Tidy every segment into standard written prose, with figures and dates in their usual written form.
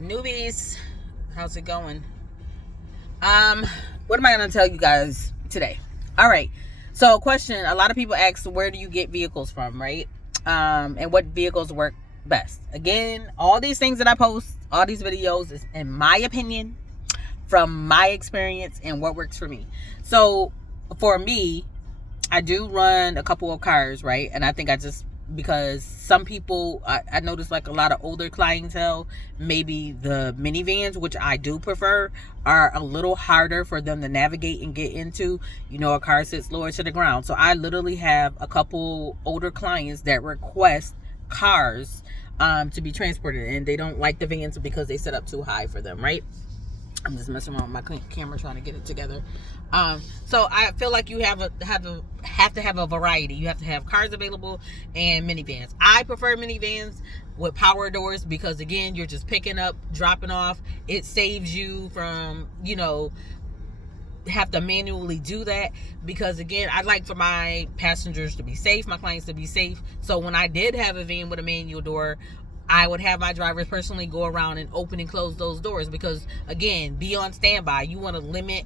Newbies, how's it going? What am I gonna tell you guys today? All right. So, question: a lot of people ask, where do you get vehicles from, right? And what vehicles work best? Again, all these things that I post, all these videos, is in my opinion, from my experience, and what works for me. So, for me, I do run a couple of cars, right? And I think because some people, I notice like a lot of older clientele, maybe the minivans, which I do prefer, are a little harder for them to navigate and get into. A car sits lower to the ground. So I literally have a couple older clients that request cars to be transported, and they don't like the vans because they set up too high for them, right? I'm just messing around with my camera trying to get it together. So I feel like you have to have a variety. You have to have cars available and minivans. I prefer minivans with power doors because, again, you're just picking up, dropping off. It saves you from, have to manually do that because, again, I like for my passengers to be safe, my clients to be safe. So when I did have a van with a manual door, I would have my drivers personally go around and open and close those doors because, again, be on standby. You want to limit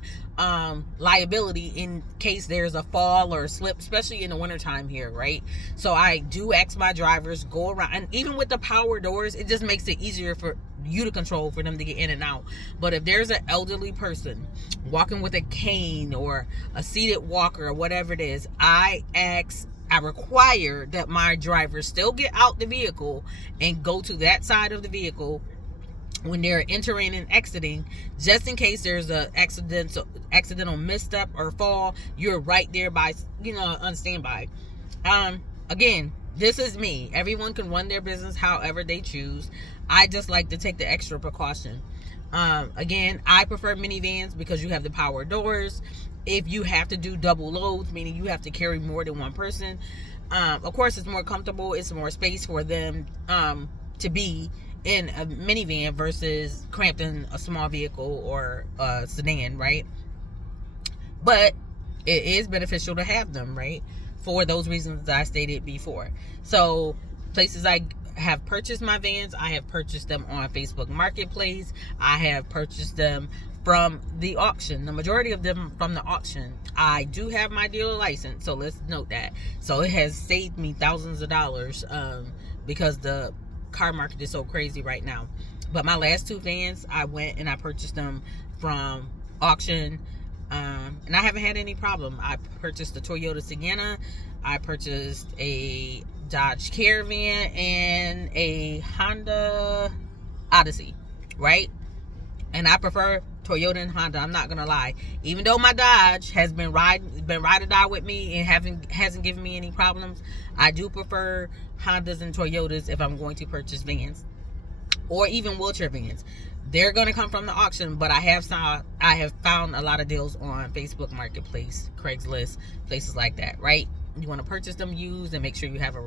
liability in case there's a fall or a slip, especially in the wintertime here, right? So I do ask my drivers go around, and even with the power doors, it just makes it easier for you to control, for them to get in and out. But if there's an elderly person walking with a cane or a seated walker or whatever it is, I require that my drivers still get out the vehicle and go to that side of the vehicle when they're entering and exiting, just in case there's a accidental misstep or fall. You're right there on standby. Again, this is me. Everyone can run their business however they choose. I just like to take the extra precaution. Again, I prefer minivans because you have the power doors. If you have to do double loads, meaning you have to carry more than one person, of course it's more comfortable. It's more space for them to be in a minivan versus cramped in a small vehicle or a sedan, right? But it is beneficial to have them, right? For those reasons that I stated before. So places I have purchased my vans, I have purchased them on Facebook Marketplace. I have purchased them from the auction, the majority of them from the auction. I do have my dealer license, so let's note that. So it has saved me thousands of dollars because the car market is so crazy right now. But my last two vans, I went and I purchased them from auction, and I haven't had any problem. I purchased a Toyota Sienna, I purchased a Dodge Caravan, and a Honda Odyssey, right? And I prefer Toyota and Honda. I'm not gonna lie. Even though my Dodge has been ride or die with me and hasn't given me any problems, I do prefer Hondas and Toyotas if I'm going to purchase vans or even wheelchair vans. They're gonna come from the auction, but I have found a lot of deals on Facebook Marketplace, Craigslist, places like that, right? You want to purchase them used and make sure you have a